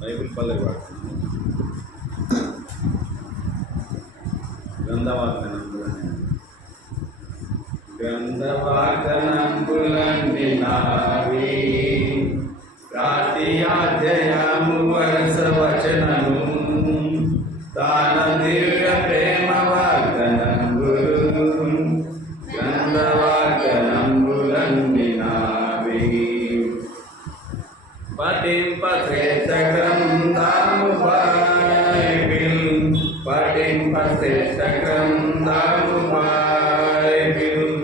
Bible పల్లవి వాడుతున్నాను. గ్రంథవార్తనంబులన్నీ నావి, ప్రాతియాధ్యయము వరస వచనము, తాన దివ్య ప్రేమ వార్తనంబులు. గ్రంథవార్తనంబులన్నీ నావి, పఠింప శ్రేష్ఠ గ్రంథము బైబిల్, పఠింప శ్రేష్ఠ గ్రంథము బైబిల్.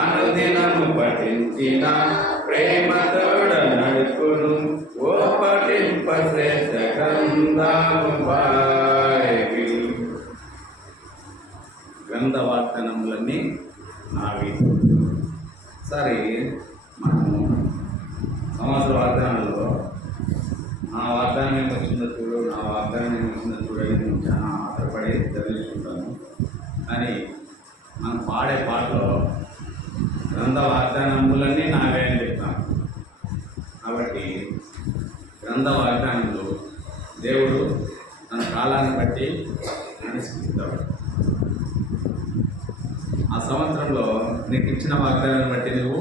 అనుదినము పఠించిన ప్రేమతోడ నడుపును, ఓ పఠింప శ్రేష్ఠ గ్రంథము బైబిల్. గ్రంథవార్తనములన్నీ నావి. సరే, మనము సంవత్సర వాగ్దానంలో నా వాగ్దానం ఏమి వచ్చిందో చూడు, నా వాగ్దానం ఏమి వచ్చిందో చూడని నేను చాలా ఆధారపడి తెలుసుకుంటాను. కానీ మనం పాడే పాటలో గ్రంథ వాగ్దానములన్నీ నావే అని చెప్తాను. కాబట్టి గ్రంథ వాగ్దానంలో దేవుడు తన కాలాన్ని బట్టి నడిపిస్తాడు. ఆ సంవత్సరంలో నీకు ఇచ్చిన వాగ్దానాన్ని బట్టి నువ్వు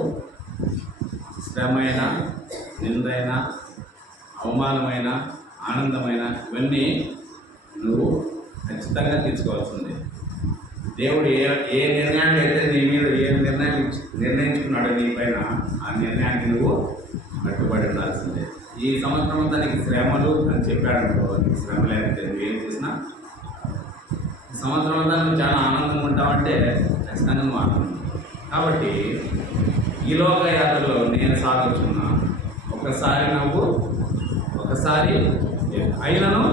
శ్రమైన, నిందైన, అవమానమైన, ఆనందమైన ఇవన్నీ నువ్వు ఖచ్చితంగా తీర్చుకోవాల్సిందే. దేవుడు ఏ నిర్ణయాన్ని అయితే నీ మీద నిర్ణయించుకున్నాడో నీ పైన, ఆ నిర్ణయానికి నువ్వు కట్టుబడి ఉండాల్సిందే. ఈ సంవత్సరం అంతా నీకు శ్రమలు అని చెప్పాడనుకో, నీకు శ్రమలు అయితే నువ్వు ఏం చేసినా ఈ సంవత్సరం అంతా నువ్వు చాలా ఆనందంగా ఉంటావంటే ఖచ్చితంగా నువ్వు ఆనందం. కాబట్టి ఈ లోక యాత్రలో నేను సాగుతున్నా, ఒకసారి నవ్వు, ఒకసారి అయినను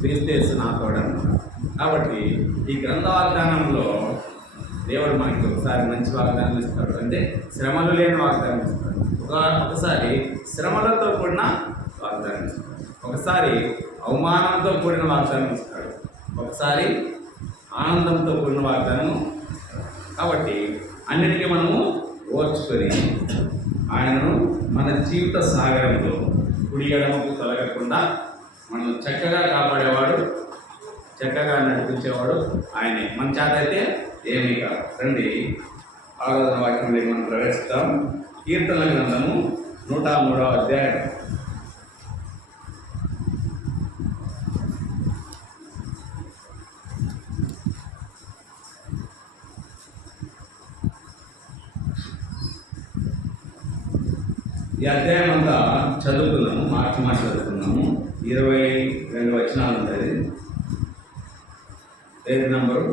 క్రీస్తు నా తోడన్నమాట. కాబట్టి ఈ గ్రంథ వాగ్దానంలో దేవుడు మనకి ఒకసారి మంచి వాగ్దానం ఇస్తాడు, అంటే శ్రమలు లేని వాగ్దానం ఇస్తాడు. ఒకసారి శ్రమలతో కూడిన వాగ్దానం ఇస్తాడు, ఒకసారి అవమానంతో కూడిన వాగ్దానం ఇస్తాడు, ఒకసారి ఆనందంతో కూడిన వాగ్దానం. కాబట్టి అన్నిటికీ మనము ఓర్చుకొని ఆయనను మన జీవిత సాగరంలో కుడి ఎడమకు తొలగకుండా మనం చక్కగా కాపాడేవాడు, చక్కగా నడిపించేవాడు ఆయనే. మన చేత అయితే ఏమీ కాదు. రండి, ఆరాధన వాక్యంలో మనం ప్రవేశిస్తాం. కీర్తనల గ్రంథము 103వ అధ్యాయం. ఈ అధ్యాయం అంతా చదువుతున్నాము, మార్చి చదువుతున్నాము. 22 వచనాలు ఉంటుంది. Page number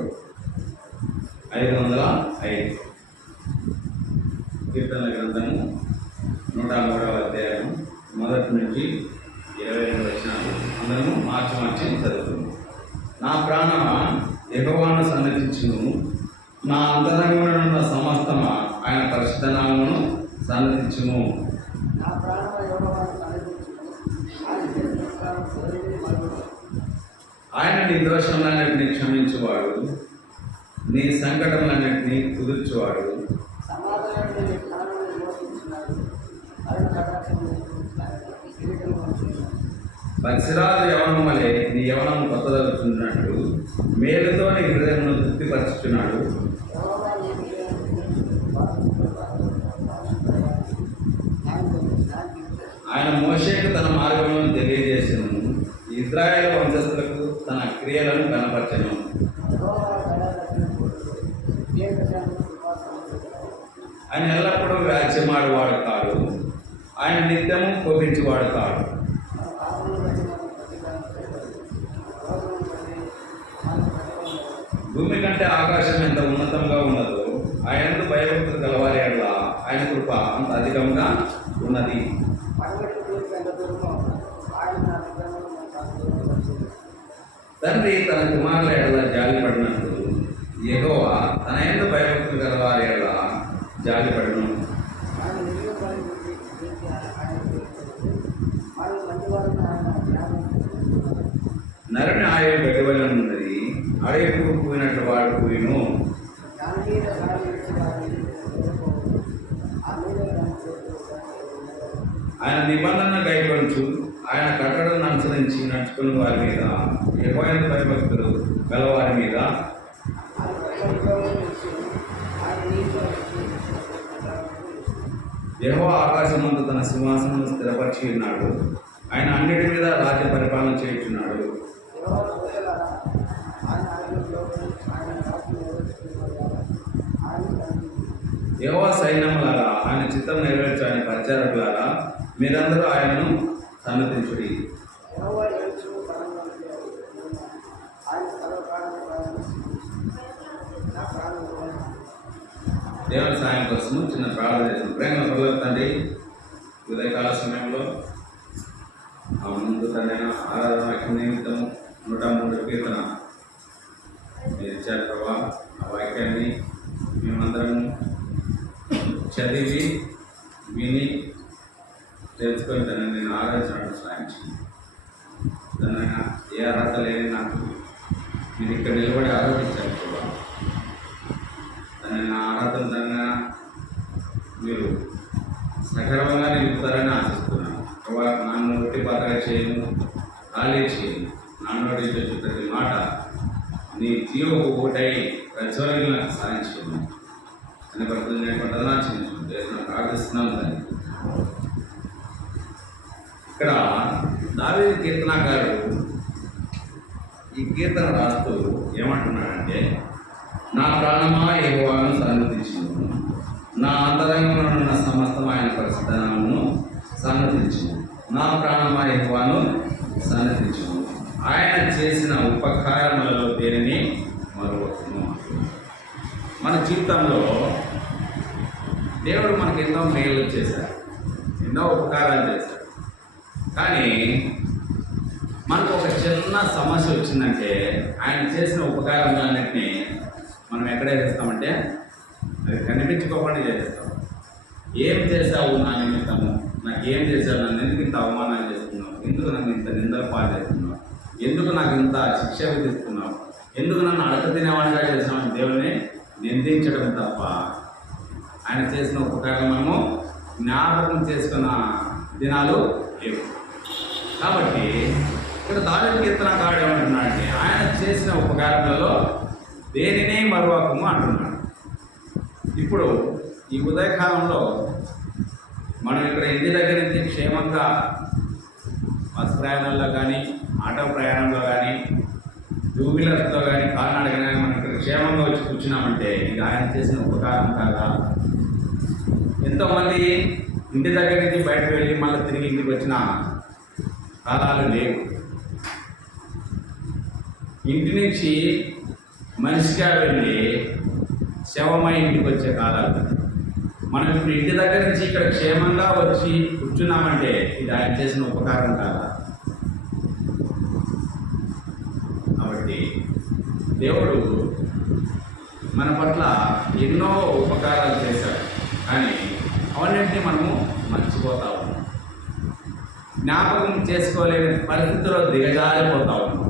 505. కీర్తనల గ్రంథము 103వ అధ్యాయం మొదటి నుంచి 22 వచనాలు అందరము మార్చి చదువుతున్నాము. నా ప్రాణమా యెహోవాను సన్నతించును, నా అంతరంగమున సమస్తమా ఆయన పరిశుద్ధ నామమును సన్నతించుము. ఆయన నీ దోషములన్నింటినీ క్షమించువాడు, నీ సంకటములన్నింటినీ కుదుర్చువాడు. పక్షిరాజు యవనం వలె నీ యవనం కొత్తదలుచున్నట్టు మేలుతో నీ హృదయమును తృప్తిపరుచుచున్నాడు. ఆయన మోషేకు తన మార్గములను తెలియజేసెను, ఇశ్రాయేలు వంశస్థులకు తన క్రియలను కనపరచెను. ఆయన ఎల్లప్పుడూ వ్యాజ్యమాడువాడు కాడు, ఆయన నిత్యము కోపించువాడు కాడు. భూమి కంటే ఆకాశం ఎంత ఉన్నతంగా ఉన్నదో ఆయనకు భయభక్తులు గలవారి ఎడల ఆయన కృప అంత అధికంగా ఉన్నది. తండ్రి తన కుమారుల ఎడల జాలిపడినట్టు యెహోవా తన యందు భయభక్తులు గలవారి ఎడల జాలిపడును. నరుని ఆయువు గడివలం ఉన్నది, అడవికు కూడినట్లు వాడు కూడిను. నిబంధన గైకొంచు ఆయన కట్టడలను అనుసరించి నడుచుకున్న వారి మీద, యెహోవా భయభక్తులు గలవారి మీద యెహోవా ఆకాశమందు తన సింహాసనం స్థిరపరిచి ఉన్నాడు. ఆయన అన్నిటి మీద రాజ్య పరిపాలన చేయుచున్నాడు. యెహోవా సైన్యములారా, ఆయన చిత్తం నెరవేర్చు ఆయన పరిచారకులారా, మీరందరూ ఆయనను సన్నతించుడి. దేవుని సాయం కోసము చిన్న ప్రార్థన చేస్తాం. ప్రేమ పర్లేదు తండ్రి, ఉదయకాల సమయంలో ఆ ముందు తండ్రి ఆరాధన వాక్యం నిమిత్తము 103 కీర్తన మీరు ఇచ్చారు ప్రభా. ఆ వాక్యాన్ని మేమందరము చదివి విని తెలుసుకొని తనని నేను ఆరాధించడానికి సాయం చేయండి. తనైనా ఏ అర్హత లేని నాకు మీరు ఇక్కడ నిలబడి ఆరాధించారు ప్రభా. తనని అర్హతను తనగా మీరు సక్రమంగా నిలుపుతారని ఆశిస్తున్నాను ప్రభా. నన్ను ఒట్టి పాత్రగా చేయను, ఖాళీ చేయను. నా నోటి వచ్చే ప్రతి మాట నీ జీవకు ఓటై ప్రజ్వలంగా సాయం చేయను అని పడుతున్నా చిన్న ప్రార్థిస్తున్నాను. దాన్ని ఇక్కడ దావీదు కీర్తనకారుడు ఈ కీర్తన రాస్తూ ఏమంటున్నాడంటే, నా ప్రాణమా యెహోవాను సన్నతించును, నా అంతరంగంలో ఉన్న సమస్తం ఆయన పరిశుద్ధనామమును సన్నతించును. నా ప్రాణమా యెహోవాను సన్నతించును, ఆయన చేసిన ఉపకారములలో దేనిని మరొకను. మన జీవితంలో దేవుడు మనకు ఎన్నో మేలు చేశారు, ఎన్నో ఉపకారాలు చేశారు. కానీ మనకు ఒక చిన్న సమస్య వచ్చిందంటే ఆయన చేసిన ఉపకారాలన్నింటినీ మనం ఎక్కడ చేస్తామంటే అది కనిపించుకోకుండా చేస్తాం. ఏం చేశావు నా నిమిత్తము, నాకు ఏం చేశావు, నన్ను ఎందుకు ఇంత అవమానాలు చేస్తున్నావు, ఎందుకు నన్ను ఇంత నిందల పాలు చేస్తున్నావు, ఎందుకు నాకు ఇంత శిక్ష విధిస్తున్నావు, ఎందుకు నన్ను అడగ తినేవాడిగా చేసినావు దేవుని నిందించడం తప్ప ఆయన చేసిన ఉపకారం మనము జ్ఞాపకం చేసుకున్న దినాలు లేవు. కాబట్టి ఇక్కడ దావీదు కీర్తనకారుడు ఏమంటున్నాడంటే, ఆయన చేసిన ఉపకారములలో దేనినే మరువకము అంటున్నాడు. ఇప్పుడు ఈ ఉదయకాలంలో మనం ఇక్కడ ఇంటి దగ్గర నుంచి క్షేమంగా బస్ ప్రయాణంలో కానీ, ఆటో ప్రయాణంలో కానీ, టూ వీలర్స్లో కానీ, కాలినడక కానీ మనం ఇక్కడ క్షేమంగా వచ్చి కూర్చున్నామంటే ఇది ఆయన చేసిన ఉపకారం కాదా? ఎంతోమంది ఇంటి దగ్గర నుంచి బయటకు వెళ్ళి మళ్ళీ తిరిగి ఇంటికి వచ్చిన కాలాలు లేవు. ఇంటి నుంచి మనిషిగా వెళ్ళి శవమై ఇంటికి వచ్చే కాలాలు. మనం ఇప్పుడు ఇంటి దగ్గర నుంచి ఇక్కడ క్షేమంగా వచ్చి కూర్చున్నామంటే ఇది ఆయన చేసిన ఉపకారం కాదా? కాబట్టి దేవుడు మన పట్ల ఎన్నో ఉపకారాలు చేశాడు, కానీ అవన్నింటినీ మనము మర్చిపోతా ఉన్నాం, జ్ఞాపకం చేసుకోలేని పరిస్థితిలో దిగజారిపోతా ఉన్నాం.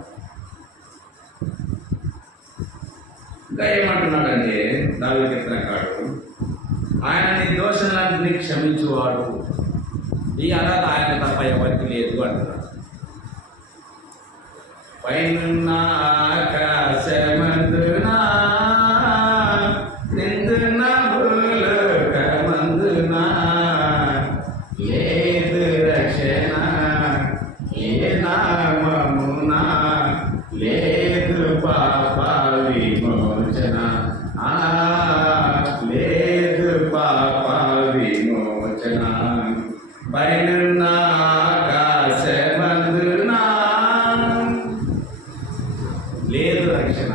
ఇంకా ఏమంటున్నాడంటే దావీదు కీర్తనకారుడు, ఆయన నీ దోషాలన్నింటినీ క్షమించువాడు, ఈ అర్హత ఆయన తప్ప ఎవరికి లేదు అంటున్నాడు. పైనున్న ఆకాశమందున క్రిందున్న భూలోకమందున లేదు రక్షణ ఏ నామమున, లేదు పాప విమోచన, లేదు పాప విమోచన. పైనున్న ఆకాశమందున లేదు రక్షణ,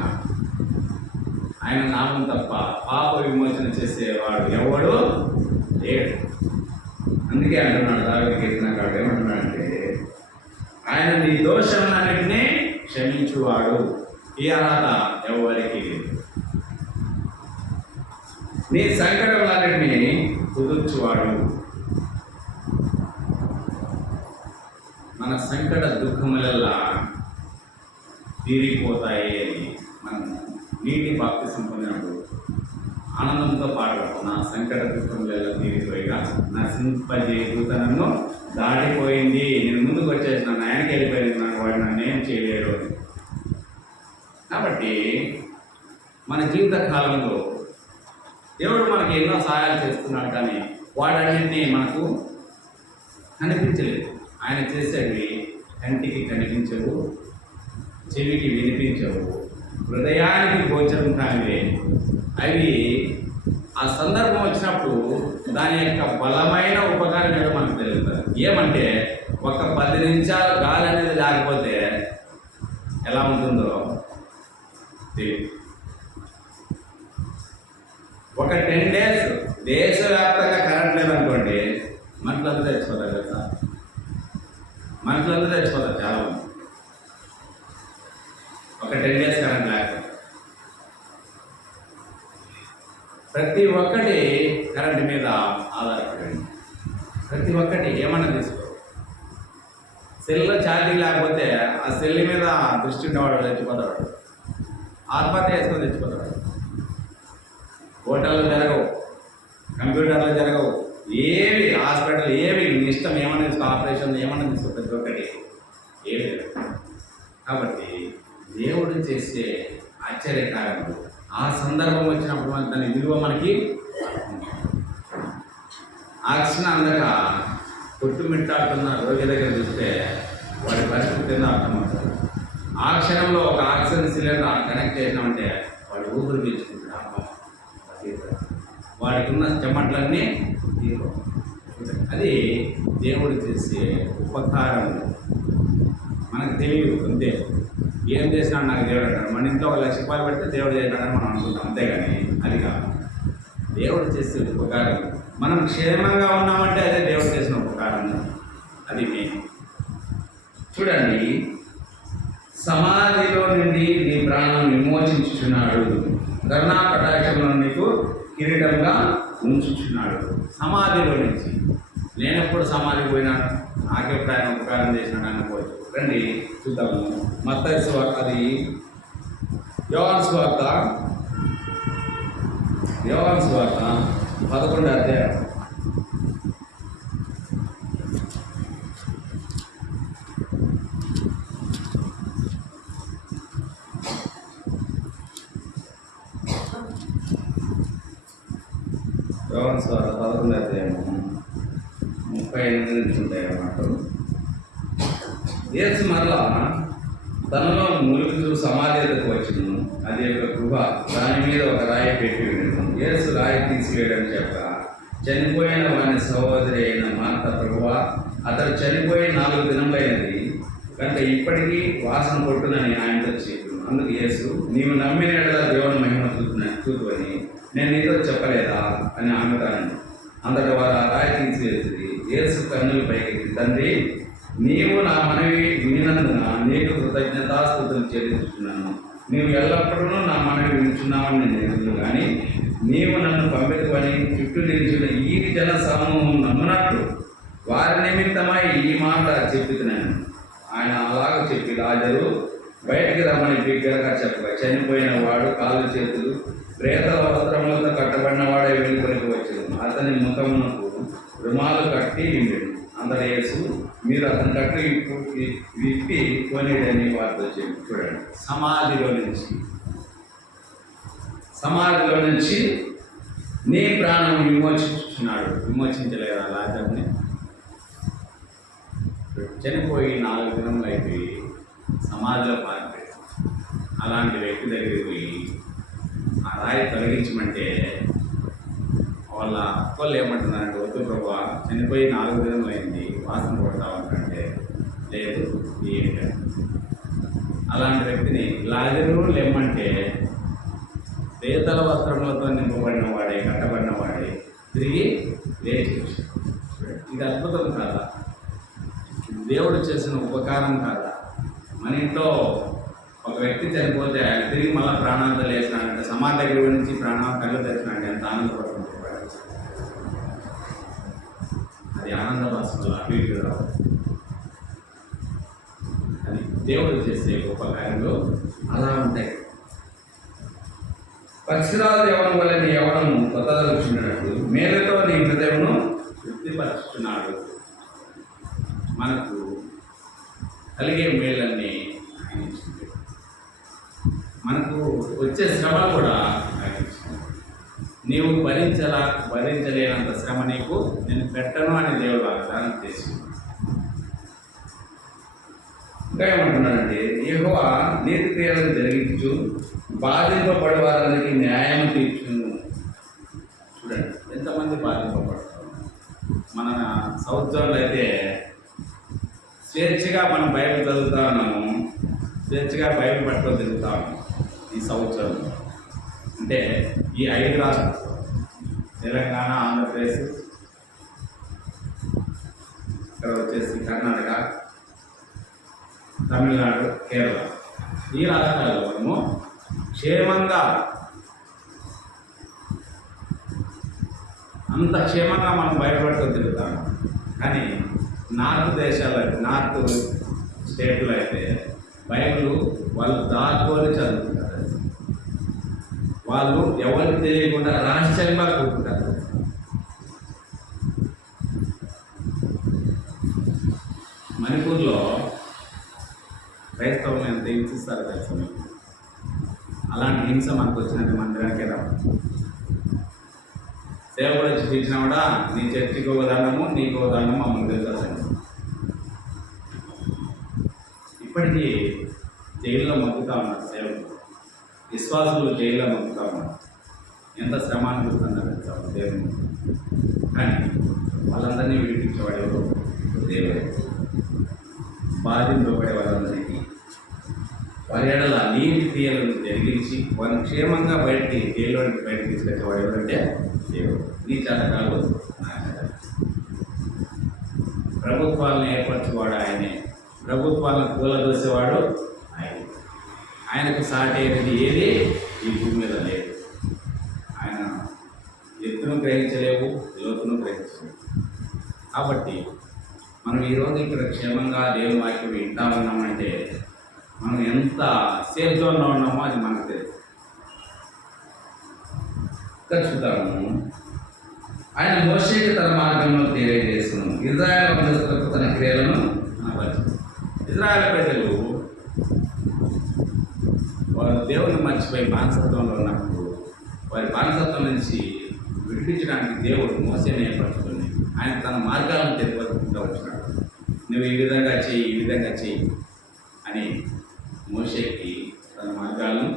ఆయన నామం తప్ప పాప విమోచన చేసేవాడు ఎవడు లేడు. అందుకే అంటున్నాడు దావీదు కీర్తనకారుడు, ఏమంటున్నాడంటే ఆయన నీ దోషములన్నింటినీ క్షమించువాడు, ఈ అర్హత ఎవరికి లేదు. నీ సంకటములన్నింటినీ కుదుర్చువాడు. మన సంకట దుఃఖములల్లా తీరిపోతాయి అని మనం నీటి బాప్తిసం పొందినప్పుడు ఆనందంతో పాడతాం. నా సంకట దుఃఖములలో తీరిపోయిగా నశింపజేయుతనను దాటిపోయింది, నేను ముందుకు వచ్చేసిన, ఆయనకి వెళ్ళిపోయింది, నాకు వాడు నన్ను ఏం చేయలేరు. కాబట్టి మన జీవిత కాలంలో దేవుడు మనకి ఎన్నో సహాయాలు చేస్తున్నాడు, కానీ వాటన్నింటినీ మనకు కనిపించలేదు. ఆయన చేసేవి కంటికి కనిపించవు, చెవికి వినిపించవు, హృదయానికి గోచరం కానివే. అవి ఆ సందర్భం వచ్చినప్పుడు దాని యొక్క బలమైన ఉపకారం ఏదో మనకు తెలుస్తుంది. ఏమంటే ఒక 10 నిమిషాలు గాలి అనేది లేకపోతే ఎలా ఉంటుందో తెలియదు. ఒక 10 days దేశవ్యాప్తంగా కరెంట్ లేదనుకోండి, మనుషులందరూ తెచ్చిపోతారు కదా, మనుషులందరూ తెచ్చిపోతారు చాలా మంది. ఒక 10 days కరెంట్ లేకపోతే ప్రతి ఒక్కటి కరెంట్ మీద ఆధారపడండి. ప్రతి ఒక్కటి ఏమన్నా తీసుకో. సెల్లో ఛార్జింగ్ లేకపోతే ఆ సెల్ మీద దృష్టి ఉండేవాడు తెచ్చిపోతాడు, ఆత్మహత్య వేసుకొని తెచ్చిపోతాడు. హోటల్లో జరగవు, కంప్యూటర్లో జరగవు, ఏవి హాస్పిటల్ ఏవి ఇష్టం ఏమన్నా తీసుకో, ఆపరేషన్ ఏమన్నా తీసుకో, ప్రతి ఒక్కటి ఏమి. కాబట్టి దేవుడు చేసే ఆశ్చర్యకార్యములు ఆ సందర్భం వచ్చినప్పుడు మనకి దాని విలువ మనకి ఆక్సిజన్ అందక కొట్టుమిట్టాడుతున్న రోగి దగ్గర చూస్తే వాడి పరిస్థితి ఏందో అర్థమవుతుంది. ఆ క్షణంలో ఒక ఆక్సిజన్ సిలిండర్ కనెక్ట్ చేసినామంటే వాడు ఊపిరి పీల్చుకుంటాడు, వాడికి ఉన్న చెమట్లన్నీ అది దేవుడు చేసే ఉపకారం. మనకు తెలియదు అంతే, ఏం చేసినాడు నాకు దేవుడు అంటాడు. మన ఇంట్లో 1 లక్ష రూపాయలు పెడితే దేవుడు చేసినాడని మనం అనుకుంటాం, అంతేగాని అది కాదు. దేవుడు చేసే ఉపకారం, మనం క్షేమంగా ఉన్నామంటే అదే దేవుడు చేసిన ఉపకారం. అది మెయిన్. చూడండి, సమాధిలో నుండి నీ ప్రాణం విమోచించుచున్నాడు, కరుణా కటాక్షంలో నీకు కిరీటంగా ఉంచుచున్నాడు. సమాధిలో నుంచి నేను ఎప్పుడు సమాధికి పోయినాను, నాకెప్పుడు ఆయన ఉపకారం చేసినాడు అనుకోవచ్చు. రండి చూద్దాము. మత్తయి సువార్త, అది యోహాను సువార్త 11వ అధ్యాయం. యోహాను సువార్త 11వ అధ్యాయం 38 నుంచి ఉంటాయి అన్నమాట. యేసు మరలా తనలో ములుగుతూ సమాధి ఎదుకు వచ్చిను. అది ఒక గృహ, దాని మీద ఒక రాయి పెట్టి ఉండెను. యేసు రాయి తీసివేయడం చెప్ప, చనిపోయిన వాని సహోదరి అయిన మార్త, ప్రభువా, అతడు చనిపోయి 4 దినములైనది కనుక ఇప్పటికీ వాసన కొట్టునని ఆయనతో చెప్పాను. అందుకు యేసు, నీవు నమ్మిన యెడల దేవుని మహిమ చూతువని నేను నీతో చెప్పలేదా అని ఆమెతో అన్నాడు. అంతటి వారు ఆ రాయి తీసివేసింది. యేసు కన్నులు పైకెత్తి, తండ్రి, నీవు నా మనవి వినినందున నీకు కృతజ్ఞతాస్తుతులు చెల్లించుతున్నాను. నీవు ఎల్లప్పుడూ నా మనవి వింటున్నావని నేను ఎరుగుదును, కానీ నీవు నన్ను పంపితువని చుట్టూ నిలిచిన ఈ జన సమూహం నమ్మునట్లు వారి నిమిత్తమై ఈ మాట చెప్పుతున్నాను. ఆయన అలాగ చెప్పి లాజరు బయటికి రమ్మని బిగ్గరగా చెప్పగా, చనిపోయిన వాడు కాళ్ళు చేతులు ప్రేతల వస్త్రములతో కట్టబడిన వాడే వెలుపలికి వచ్చాడు. అతని ముఖమునకు రుమాలు కట్టి ఉండేది. అందరూ యేసు, మీరు అతని కట్టు విప్పి కొనేడని వారితో చెప్పి. చూడండి, సమాధిలో నుంచి నీ ప్రాణం విమోచించున్నాడు. విమోచించలేదా లాజర్ని? చనిపోయి 4 దినములు అయిపోయి సమాధిలో పారిపోయాడు. అలాంటి వ్యక్తి దగ్గరికి పోయి ఆ రాయి తొలగించమంటే వాళ్ళ అక్కలు ఏమంటున్నారంటే, వద్దు ప్రభా, చనిపోయి 4 దినములు అయింది, వాసన కొడతామంటే లేదు ఏంటంటే. అలాంటి వ్యక్తిని లాజరు లేమంటే పేతల వస్త్రములతో నింపబడిన వాడే, కట్టబడిన వాడే తిరిగి లేచి. ఇది అద్భుతం కాదా? దేవుడు చేసిన ఉపకారం కాదా? మన ఇంట్లో ఒక వ్యక్తి చనిపోతే తిరిగి మళ్ళీ ప్రాణాంతం లేచినాడంటే, సమాధి దగ్గర నుంచి ప్రాణాలు కళ్ళు తెచ్చినాడంటే ఎంత ఆనందపడుతుంటాడు. అది ఆనంద భాషలో అభివృద్ధి రావు. అది దేవుడు చేసే గొప్ప కార్యంలో అలా ఉంటాయి. పక్షిరాజు యవనం వల్ల నీ యవనము కొత్తదలుచున్నట్టు మేలుతో నీ హృదయమును తృప్తిపరుచున్నాడు. మనకు కలిగే మేలన్నీ ఆయన ఇచ్చింది. మనకు వచ్చే శ్రమ కూడా ఆయన ఇచ్చింది. నీవు భరించలేనంత శ్రమ నీకు నేను పెట్టను అని దేవుడు వాగ్దానం చేసింది. ఇంకా ఏమంటున్నాడంటే, యెహోవా నీతి క్రియలను జరిగించు, బాధింపబడే వారందరికీ న్యాయం తీర్చును. చూడండి ఎంతమంది బాధింపబడతారు. మన సౌత్ జోన్లో అయితే స్వేచ్ఛగా మనం బైబిల్ చదువుతా ఉన్నాము, స్వేచ్ఛగా బైబిల్ పట్టుకొని తిరుగుతా ఉన్నాము. ఈ సౌత్ జోన్లో అంటే ఈ 5 రాష్ట్రాలు తెలంగాణ, ఆంధ్రప్రదేశ్, ఇక్కడ వచ్చేసి కర్ణాటక, తమిళనాడు, కేరళ, ఈ రాష్ట్రాల్లో మనము క్షేమంగా అంత క్షేమంగా మనం బయటపడుతూ తిరుగుతాము. కానీ నార్త్ స్టేట్లో అయితే బైబిల్ వాళ్ళు దాచుకొని చదువుకుంటారు. వాళ్ళు ఎవరికి తెలియకుండా రహస్యంగా కూర్చుంటారు. మణిపూర్లో క్రైస్తవం ఎంత హింసిస్తారు తెలుసా మీకు? అలాంటి హింస మనకు వచ్చినట్టు మందిరానికే రావు. సేవకుడు వచ్చి పిలిచినా కూడా నీ చర్చికి ఒక దండము, నీకు ఒక దండము అమ్మకు తెలుసండి. ఇప్పటికీ జైల్లో మగ్గుతా ఉన్నారు సేవకులు, విశ్వాసులు జైల్లో మగ్గుతా ఉన్నారు. ఎంత శ్రమ అనిపిస్తున్నారు తెలుసా దేవుని. కానీ వాళ్ళందరినీ విడిపించేవాడు దేవుడే. బాధింపబడే వాళ్ళందరికీ వారి ఎడల నీతి క్రియలను జరిగించి వారిని క్షేమంగా జైల్లోనికి బయటకు తీసుకొచ్చేవాడు ఎవరంటే దేవుడు. నీ చేతకాలు నా చేత. ప్రభుత్వాలను ఏర్పరచేవాడు ఆయనే, ప్రభుత్వాలను కూలదోసేవాడు ఆయన. ఆయనకు సాటి అనేది ఏది ఈ భూమి మీద లేదు. ఆయన ఎత్తును గ్రహించలేవు, లోతును గ్రహించలేవు. కాబట్టి మనం ఈరోజు ఇక్కడ క్షేమంగా దేవుని వాక్యం వింటా ఉన్నామంటే మనం ఎంత సేఫ్ జోన్లో ఉన్నామో అది మనకు తెలుసు. చూద్దాము. ఆయన మోషేకి తన మార్గంలో తెలియజేస్తున్నాం, ఇజ్రాయేల్ వంశస్థులకు తన క్రియలను అనపరిచారు. ఇజ్రాయేల్ ప్రజలు వారు దేవుని మర్చిపోయి బానిసత్వంలో ఉన్నప్పుడు వారి బానిసత్వం నుంచి విడిపించడానికి దేవుడు మోసేని ఏర్పరచుకొని ఆయన తన మార్గాలను తెలియపరుచుకుంటూ వచ్చినాడు. నువ్వు ఈ విధంగా చెయ్యి అని మోషేకి తన మార్గాలను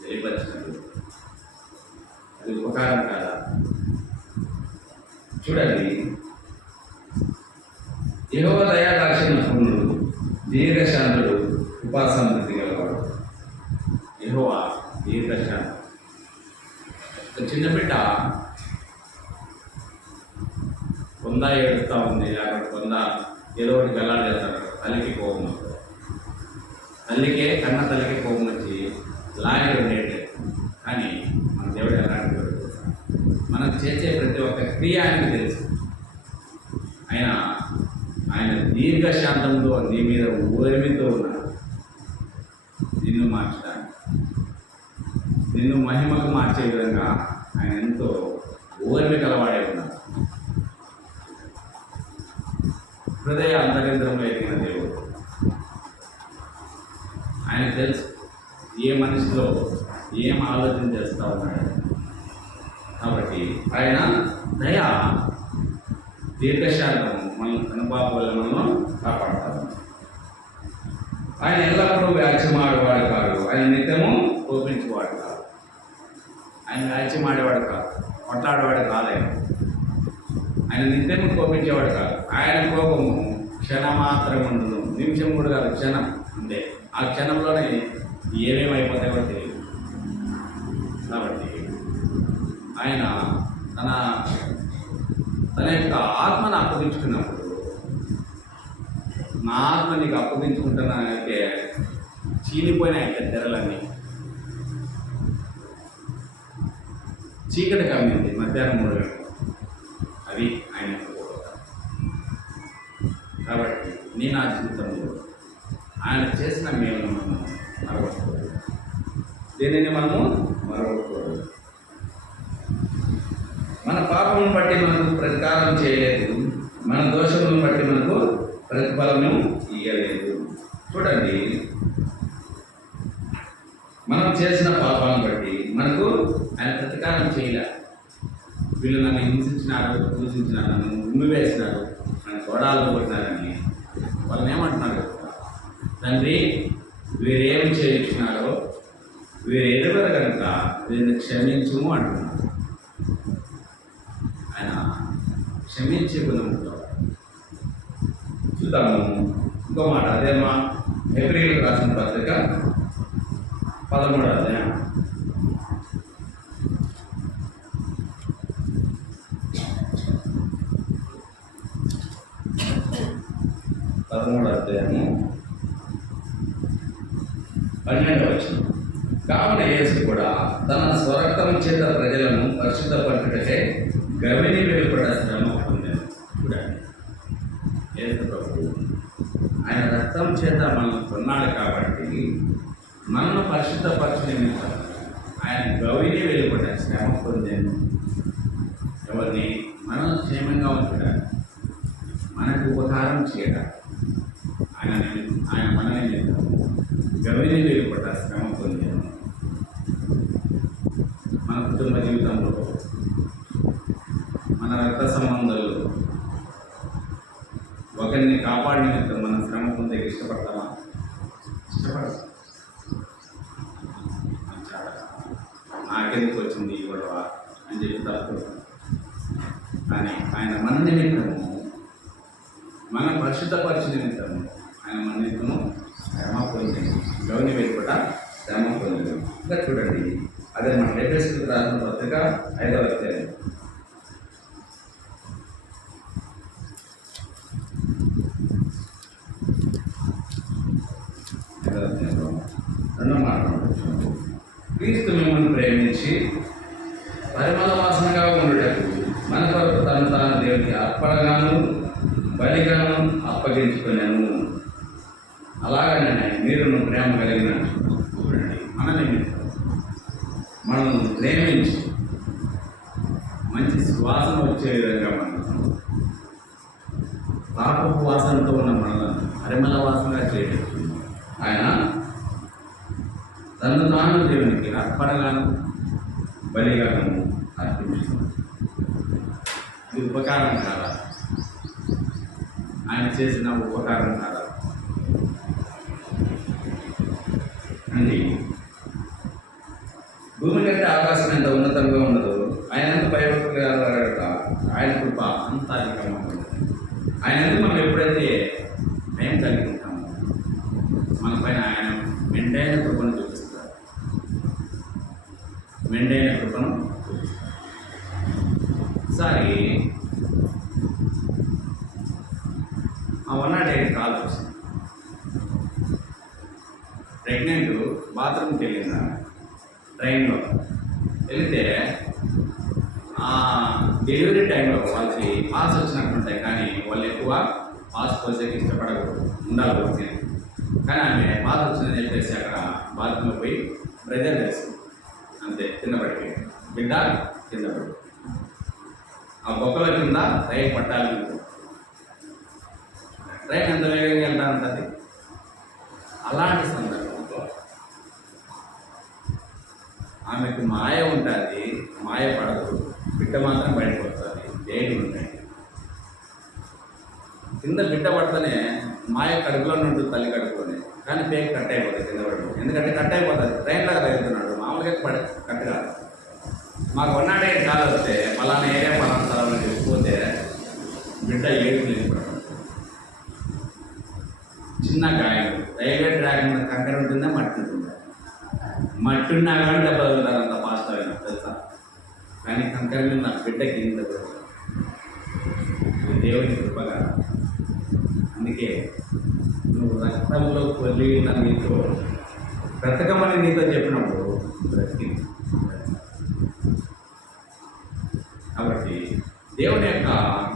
తెలియపరిచినట్టు. అది ఉపకారం కాదా? చూడండి, యెహోవా దయాదాక్షిణ్య పూర్ణుడు, దీర్ఘశాంతుడు, కృపాసమృద్ధి గలవాడు. యెహోవా దీర్ఘశాంతుడు. చిన్న బిడ్డ కొంద ఏడుస్తూ ఉంది, లేకపోతే కొంద ఏదో ఒకటి గల్లాడు చేస్తాడు, తల్లికి కోపం వస్తుంది. కన్న తల్లికి కోపం వచ్చి లాగే ఉండేది. కానీ మన దేవుడు ఎలాంటి మనం చేసే ప్రతి ఒక్క క్రియ ఆయనకు తెలుసు. ఆయన దీర్ఘశాంతంతో నీ మీద ఓర్మితో ఉన్నాడు. నిన్ను మార్చడానికి, నిన్ను మహిమకు మార్చే విధంగా ఆయన ఎంతో ఓర్మి కలవాడే ఉన్నాడు. హృదయ అంతరింద్రంలో ఎదిగిన దేవుడు. ఆయన తెలుసు ఏ మనిషిలో ఏం ఆలోచన చేస్తూ ఉన్నాడు. కాబట్టి ఆయన దయ దీర్ఘశాంతం మన అనుభవాలను కాపాడతారు. ఆయన ఎల్లప్పుడూ వ్యాజ్యమాడేవాడు కాదు, ఆయన నిత్యము కోపించేవాడు కాదు. ఆయన వ్యాజ్యమాడేవాడు కాదు, కొట్లాడేవాడు కాదు. ఆయన నిత్యము కోపించేవాడు కాదు. ఆయన కోపము క్షణమాత్రం ఉండదు, నిమిషం కూడా కాదు, క్షణం. అంటే ఆ క్షణంలోనే ఏమేమి అయిపోతాయో తెలియదు. కాబట్టి ఆయన తన యొక్క ఆత్మను అప్పగించుకున్నప్పుడు, నా ఆత్మ నీకు అప్పగించుకుంటున్నానంటే చీలిపోయిన యొక్క తెరలన్నీ, చీకటి కమ్మింది మధ్యాహ్నం 3 గంటలు, అది ఆయన. కాబట్టి నేను ఆ జీవితంలో ఆయన చేసిన మేలును మనము మరవకూడదు. దీనిని మనము మరవకూడదు. మన పాపమును బట్టి మనకు ప్రతికారం చేయలేదు, మన దోషములను బట్టి మనకు ప్రతిఫలము ఇయ్యలేదు. చూడండి, మనం చేసిన పాపాలను బట్టి మనకు ఆయన ప్రతీకారం చేయలే. వీళ్ళు నన్ను హింసించినారు, దూషించినారు, నన్ను ఉమ్మివేసినారు, నన్ను గోడాల్లో కొట్టినారని వాళ్ళని ఏమంటున్నారు? తండ్రి, వీరేమి చేయించినారో వీరు ఎదుగురు కనుక వీరిని క్షమించుము అంటున్నారు. ఆయన క్షమించే గుణంతో చూద్దాము. ఇంకో మాట, అదే మా ఏప్రిల్ రాసిన పత్రిక 13వ అధ్యాయం 12వ వచనం. కావున యేసు కూడా తన స్వరక్తము చేత ప్రజలను పరిశుద్ధపరచుటకై గవిని వెలుపడ శ్రమ పొందాను. చూడండి, యేసు ప్రభు ఆయన రక్తం చేత మనల్ని కొన్నాడు కాబట్టి మనల్ని పరిశుద్ధపరచు నిమిత్తం ఆయన గవిని వెలుపడ శ్రమ పొందాను. ఎవరిని? మనం క్షేమంగా ఉంచడానికి, మనకు ఉపకారం చేయడానికి ఆయన మన నిమిత్తం గవిని వెలుపడ శ్రమ పొందాను. మన కుటుంబ జీవితంలో, మన రక్త సంబంధాలు ఒకరిని కాపాడిన నిమిత్తం మనం శ్రమ పొందే ఇష్టపడతామా? ఇష్టపడతాం. నాకెందుకు వచ్చింది ఈ గొడవ అని చెప్పి తప్పుకుంటాం. కానీ ఆయన మన నిమిత్తము, మన పరిశుద్ధపరిచే నిమిత్తము ఆయన మన నిమిత్తము శ్రమ పొందింది. గౌని వెలుపట శ్రమ పొందింది. ఇంకా చూడండి, అదే మన ఎఫెసీయులకు రాసిన పత్రిక 5వ అధ్యాయం 2వ మాట, క్రీస్తు మిమ్మల్ని ప్రేమించి పరిమళ వాసనగా ఉండుటకు మన కొరకు తాను దేవునికి అర్పణగాను బలిగాను అప్పగించుకున్నాను. అలాగనే మీరును ప్రేమ కలిగిన. చూడండి, మన నిమిత్తం మనం ప్రేమించి మంచి సువాసన వచ్చే విధంగా మనం పాపపు వాసనతో ఉన్న మనలను పరిమళ వాసనగా చేయడం ఆయన తను దేవునికి అర్పణగాను బలిగాను అర్పించుకున్నాడు. ఇది ఉపకారం కాదా? ఆయన చేసిన ఉపకారం కాదా అండి? భూమి కంటే ఆకాశం ఎంత ఉన్నతంగా ఉండదు, ఆయన ఎంత భయభక్తులుగా ఆయన కృప అంత అధికంగా ఉంటుంది. ఆయన ఎందుకు మనం ఎప్పుడైతే భయం కలిగి ఉంటామో మన పైన ఆయన మెండైన కృపను చూపిస్తారు. మెండైన కృపను ఒకసారి ఆ 108 కాల్ వచ్చింది. ప్రెగ్నెంట్ బాత్రూమ్కి వెళ్ళిందా ట్రైన్లో వెళితే డెలివరీ టైంలో వాళ్ళకి పాస్ వచ్చినట్టుంటాయి, కానీ వాళ్ళు ఎక్కువ పాస్ పోసేకి ఇష్టపడకూడదు, ఉండాలి. కానీ ఆమె పాస్ వచ్చిందని చెప్పేసి అక్కడ బాత్రూంలో పోయి ప్రెజర్ చేస్తుంది. అంతే, కింద పడిపోయి బిడ్డ కింద పడి ఆ బొక్కల కింద రైలు పట్టాలి. ట్రైన్ ఎంత వేగంగా వెళ్తా ఉంటుంది. అలాంటి సందర్భంలో ఆమెకు మాయ ఉంటుంది, మాయ పడదు, బిడ్డ మాత్రం బయటకు వస్తుంది. వేడి ఉంటాయి కింద బిడ్డ పడితేనే మాయ కడుపులోనే ఉంటుంది, తల్లి కడుపులోనే. కానీ పేరు కట్ అయిపోతుంది కింద పడిపోతుంది. ఎందుకంటే కట్ అయిపోతుంది, ట్రైన్లాగా తగ్గుతున్నాడు, మామూలుగా కట్ కాదు. మాకు 108 కాలు వస్తే పలానా ఏరియా పలానా స్థలంలో చెప్పిపోతే బిడ్డ ఏడు లేకపోవడం, చిన్న గాయాలు. రైల్వే ట్రాక్ మీద కంకర ఉంటుందా, మట్టి ఉంటుందా? మట్టి ఉన్నా కానీ దెబ్బ తగులుతారు, అంత ఫాస్ట్ అయినా తెలుసా. కానీ కంకర మీద నా బిడ్డకి ఇంత దేవుని కృపగా. అందుకే నువ్వు రక్తంలో పొలిన నీతో బ్రతకమని నీతో చెప్పినప్పుడు బ్రతికి. కాబట్టి దేవుని యొక్క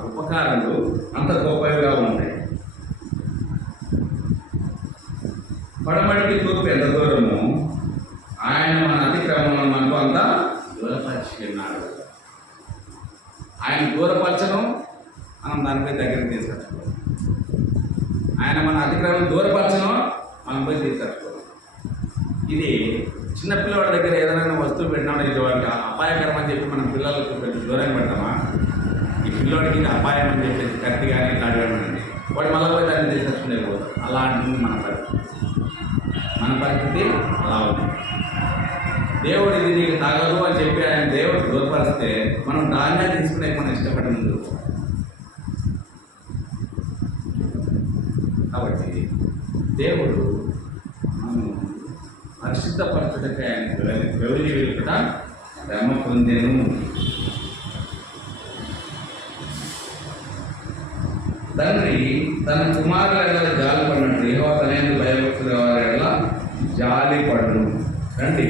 ఉపకారాలు అంత గొప్పగా ఉంటాయి. పడమటికి తూర్పు ఎంత దూరము ఆయన మన అతిక్రమం మనకు అంతా దూరపరిచిన్నాడు. ఆయన దూరపరచడం మనం దానిపై దగ్గరికి తీసుకొచ్చుకోవాలి. దూరపరచడం, మనం పోయి తీసుకొచ్చుకోవాలి. ఇది చిన్నపిల్లవాడి దగ్గర ఏదైనా వస్తువు పెట్టినా ఇది వాడికి అపాయకరం అని చెప్పి మనం పిల్లలకు కొంచెం దూరంగా పెడతామా? ఈ పిల్లవాడికి ఇది అపాయం అని చెప్పేసి కత్తి కానీ ఇట్లాంటివి వాడు మళ్ళీ పోయి దాన్ని తీసుకొచ్చుకునే పోతాం. అలా అంటుంది మన పరిస్థితి అలా ఉంది. దేవుడు ఇది నీకు తగదు అని చెప్పి ఆయన దేవుడు దూరపరిస్తే మనం దాన్నే తీసుకునే మనం ఇష్టపడి ముందు. కాబట్టి దేవుడు మనం పరిశుద్ధపరచుటకై ఆయన వెలుగు వెలుపుట శ్రమ పొందెను. తండ్రి తన కుమారుల ఎడల జాలి పడినట్టు యెహోవా తనయందు భయభక్తుల వారి ఎడల జాలి పడును. రండి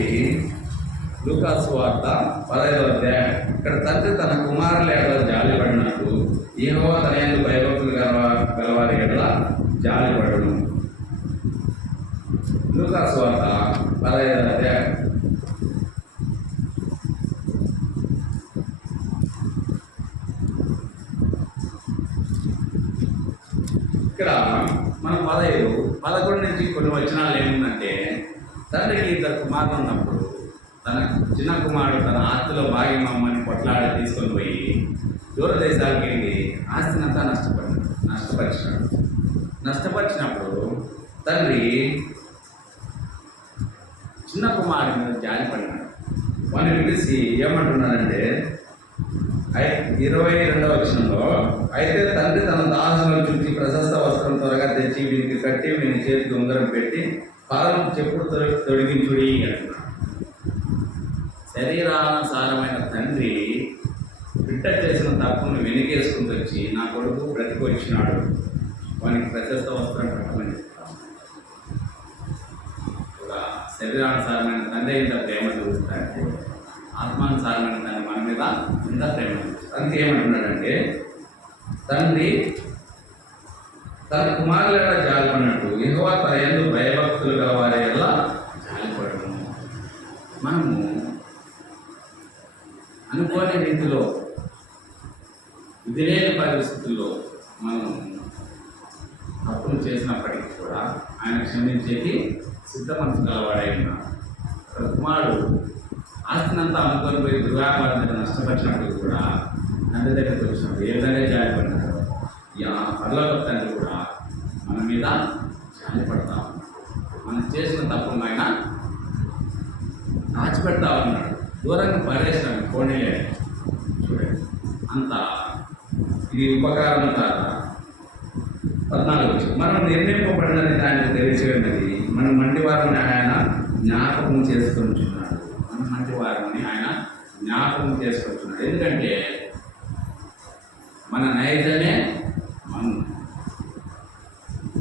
లూకా సువార్త 15వ అధ్యాయం. ఇక్కడ తండ్రి తన కుమారుల ఎడల జాలి పడినట్టు యెహోవా తనయందు భయభక్తులు గలవారి ఎడల జాలి పడును. లూకా సువార్త 15వ అధ్యాయం. ఇక్కడ మనం 11 నుంచి కొన్ని వచనాలు ఏముందంటే, తండ్రికి 2 కుమారులు ఉన్నప్పుడు తన చిన్న కుమారుడు తన ఆస్తిలో భాగ్యమమ్మని కొట్లాడి తీసుకొని పోయి దూర దేశాలకు వెళ్ళి ఆస్తినంతా నష్టపరిచినప్పుడు తండ్రి చిన్న కుమారుడి మీద జాలి పడినాడు. వాడిని పిలిచి ఏమంటున్నాడంటే 22వ వచనంలో, అయితే తండ్రి తన దాసులను చూసి ప్రశస్త వస్త్రం త్వరగా తెచ్చి వీనికి కట్టి వీని చేతికి ఉంగరం పెట్టి పాదం చెప్పుడు తొడిగించుడి అంటున్నాడు. శరీరానుసారమైన తండ్రి బిడ్డ చేసిన తప్పును వెనుకేసుకుంటూ వచ్చి నా కొడుకు బ్రతికొచ్చినాడు, వానికి ప్రశస్త వస్త్రం పెట్టమని చెప్తాను. కూడా శరీరానుసారమైన తండ్రి ఇంత ప్రేమ చూపిస్తాడంటే ఆత్మానుసారమైన తండ్రి మన మీద ఇంత ప్రేమ చూపిస్తాడు. అందుకే ఏమంటున్నాడంటే, తండ్రి తన కుమారుల జాలి పడినట్టు యెహోవా తనయందు భయభక్తులు గలవారి వల్ల జాలి పడను. మనము అనుకోని రీతిలో విధి లేని పరిస్థితుల్లో మనం తప్పులు చేసినప్పటికీ కూడా ఆయన క్షమించేకి సిద్ధ మనసు గలవాడై ఉన్నాడు. కుమారుడు ఆస్తినంతా అనుకొని పోయి దుర్వ్యాపారం దగ్గర నష్టపరిచినప్పుడు కూడా తండ్రి దగ్గరికి వచ్చినప్పుడు ఏ విధంగా జాలిపడినాడు, పరలోక తండ్రి కూడా మన మీద జాలిపడతా ఉన్నాడు. మనం చేసిన తప్పును ఆయన దాచిపెడతా ఉన్నాడు, దూరంగా పడేసాడు, కోణిలే. చూడండి అంత ఇది ఉపకారం కాదా. 14 మనం నిర్ణయింపబడినది దానికి తెలిసి ఉన్నది, మనం మంటివారిని ఆయన జ్ఞాపకం చేసుకుంటున్నాడు. మన మంటివారిని ఆయన జ్ఞాపకం చేసుకుంటున్నాడు. ఎందుకంటే మన నైజమే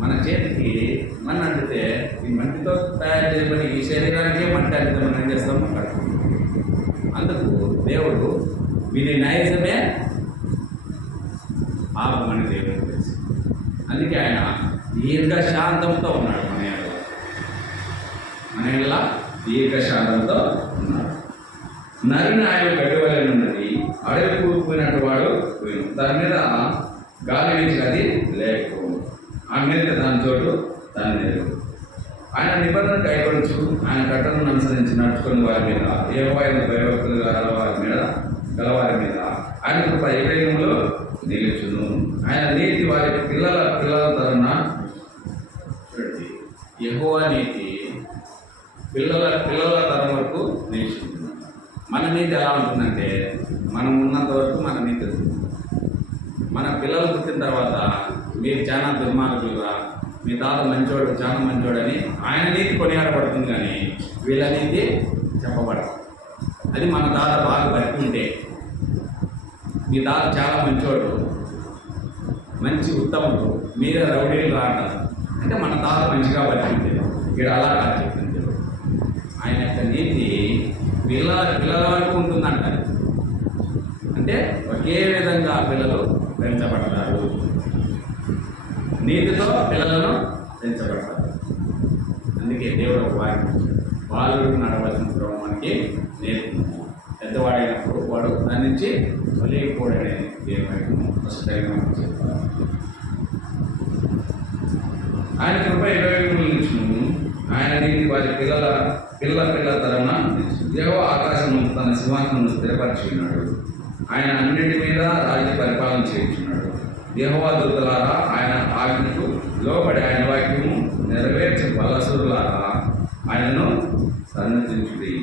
మన చేతికి మన అంటితే ఈ మంటితో తయారు చేయబడి ఈ శరీరానికే మంట అంటితే మనం ఏం చేస్తాం? అందుకు దేవుడు వీరి నైజమే పాపమని దేవుడు తెలుసు. అందుకే ఆయన దీర్ఘశాంతంతో ఉన్నాడు. మన ఏళ్ళ దీర్ఘశాంతంతో ఉన్నాడు. నరిని ఆయన గడివలే ఉన్నది, అడవి కూరుకుపోయినట్టు వాడు పోయిన దాని మీద గాలి వీచి అది లేకపోవు, ఆ మీద దాని చోటు దాని లేదు. ఆయన నిబంధన కైకొనచ్చు, ఆయన కట్టలను అనుసరించి నడుచుకుని వారి మీద యెహోవా భయభక్తులు గలవారి మీద ఆయన కృప ఏకైకంలో నిలుచును. ఆయన నీతి వారి పిల్లల తరన చూడండి, యెహోవా నీతి పిల్లల తరం వరకు నిలుచుంటుంది. మన నీతి ఎలా ఉంటుందంటే, మనం ఉన్నంత వరకు మన నీతి ఉంటుంది. మన పిల్లలు పుట్టిన తర్వాత మీరు చాలా దుర్మార్గులుగా, మీ తాత మంచోడు చాలా మంచోడు అని ఆయన నీతి కొనియాడబడుతుంది, కానీ వీళ్ళ నీతి చెప్పబడదు. అది మన తాత బాగా బతికుంటే, మీ తాత చాలా మంచోడు, మంచి ఉత్తముడు, మీరే రౌడీలు రాంటారు అంటే మన తాత మంచిగా బతికుంటే. ఇక్కడ అలా కాదు చెప్తుంది. ఆయన యొక్క నీతి పిల్లల వరకు ఉంటుందంటారు. అంటే ఒకే విధంగా పిల్లలు పెంచబడతారు, నీతితో పిల్లలను పెంచబడతారు. అందుకే దేవుడు ఒక వాక్యం, బాలుడు నడవలసిన ప్రభు మనకి నేర్పుతుంది. పెద్దవాడైనప్పుడు వాడు దాని నుంచి తొలగిపోవడనే దేవుడు స్పష్టంగా చెప్తారు. ఆయన కృప 20 నిలిచును. ఆయన నీతి వారి పిల్ల తరమున యెహోవా ఆకాశం తన సింహాసనం స్థిరపరిచి ఉన్నాడు. ఆయన అన్నింటి మీద రాజ్య పరిపాలన చేయించున్నాడు. యెహోవా దూతలారా ఆయన ఆజ్ఞకు లోబడి ఆయన వాక్యము నెరవేర్చే బలసురులారా ఆయనను సన్నతించుడి.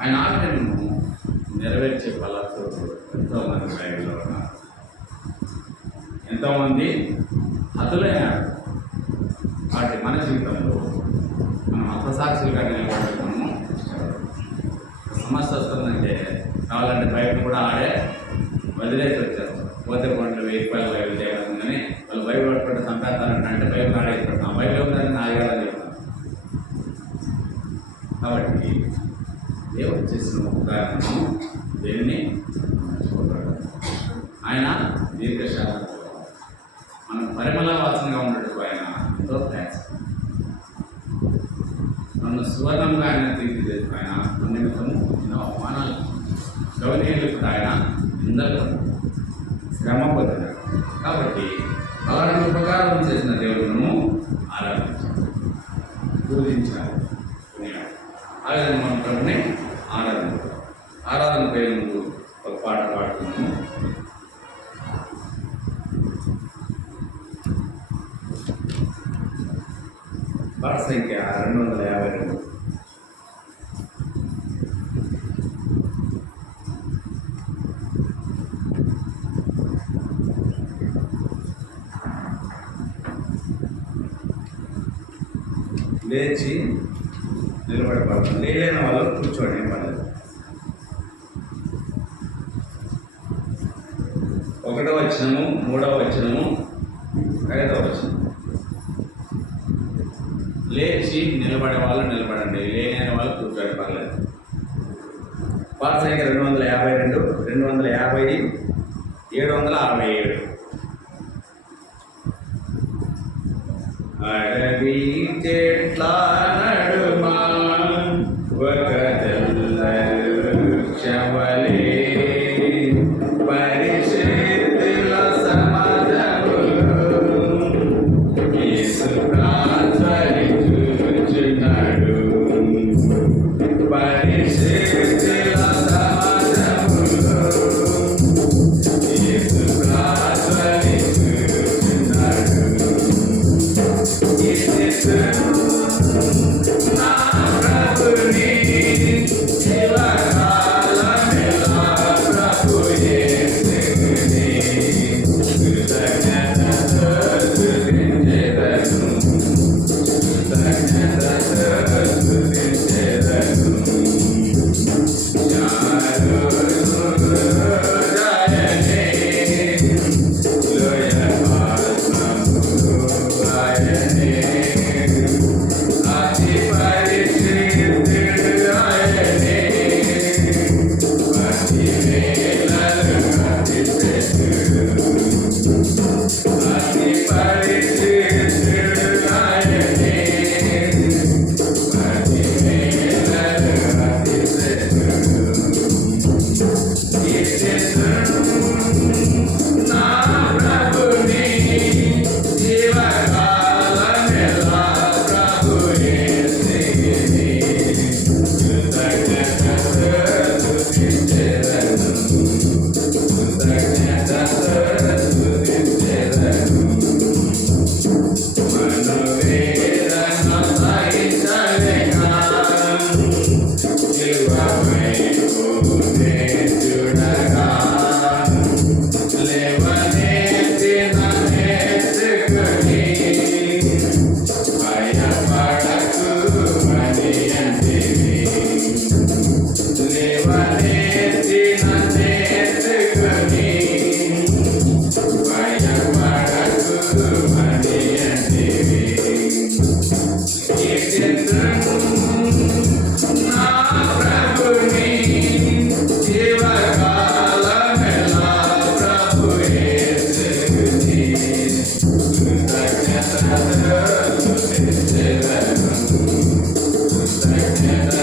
ఆయన ఆజ్ఞను నెరవేర్చే బలసురులు ఎంతోమంది బైబిల్లో ఉన్నారు. ఎంతోమంది హతులైనారు. వాటి మన జీవితంలో మనం హతసాక్షులుగా నిలబడతాము. సమస్య వస్తుందంటే కావాలంటే బయట కూడా ఆడే వదిలేసి వచ్చారు. పోతే పంటలు 1000 రూపాయలు బైబిల్ చేయగలం కానీ వాళ్ళు బైబిల్ పట్టుకుంటే సంపేస్తారంటే అంటే బైబిల్ ఆడేసి పెడతాం. బైబిల్ ఉందని ఆగలని చెప్తాం. కాబట్టి దేవుడు చేసిన ఉపకారము దేన్ని మర్చిపోతాడు. ఆయన దీర్ఘశాంతం మనం పరిమళ వాసనగా ఉన్నట్టు ఆయన ఎంతో థ్యాంక్స్. నన్ను సువర్ణంగా ఆయన తీర్చిదిద్దు. ఆయన నిమిత్తము ఎన్నో అవమానాలు గౌనీయులు కూడా ఆయన నిందలు శ్రమ పొందినాడు. కాబట్టి అలాంటి ఉపకారం చేసిన దేవుడును ఆరాధించాలి, పూజించాలి. ఆ విధంగా మనం ప్రభుని ఆరాధించాలి. ఆరాధన పేరు ఒక పాట పాడుతున్నాము. పాట సంఖ్య 252. లేచి నిలబడి పాడుతుంది. లేని వాళ్ళు కూర్చోండి, పర్లేదు. 1వ వచనము, 3వ వచనము, 5వ వచనం. లేచి నిలబడే వాళ్ళు నిలబడండి, లేని వాళ్ళు కూర్చోండి, పర్లేదు. పాట సంఖ్య 252, 250, 767. అడవి చెట్ల నడుమా ఒక తెల్ల వృక్షవలే పరిశుద్ధుల సమాజములో యేసు ప్రార్థించుచున్నాడు. పరిశుద్ధుల సమాజములో యేసు ప్రార్థించుచున్నాడు. నా ప్రభుని జీవకాలమెల్లా ప్రభు యేసుని కృతజ్ఞతతో స్తుతించెదను, కృతజ్ఞతతో స్తుతించెదను. చారుజాయనే లోయపాత్మము ఆయనే అతి పరిశుద్ధుడు ఆయనే అతి మేలను అతి శ్రేష్ఠుడు అతి పరిశుద్ధుడు ఆయనే అతి మేలను అతి శ్రేష్ఠుడు. నా ప్రభుని జీవకాలమెల్లా ప్రభు యేసుని కృతజ్ఞతతో స్తుతించెదను, కృతజ్ఞతతో స్తుతించెదను. మనోవేదన సహించలేక శిలువపై పోతే చూడగా లేవనెత్తి నన్నేసుకుని భయపడకు అని అంటివి. లేవనెత్తి నన్నేసుకుని భయపడకు అని అంటివి. నా ప్రభుని జీవకాలమెల్లా ప్రభు యేసుని కృతజ్ఞతతో స్తుతించెదను, కృతజ్ఞత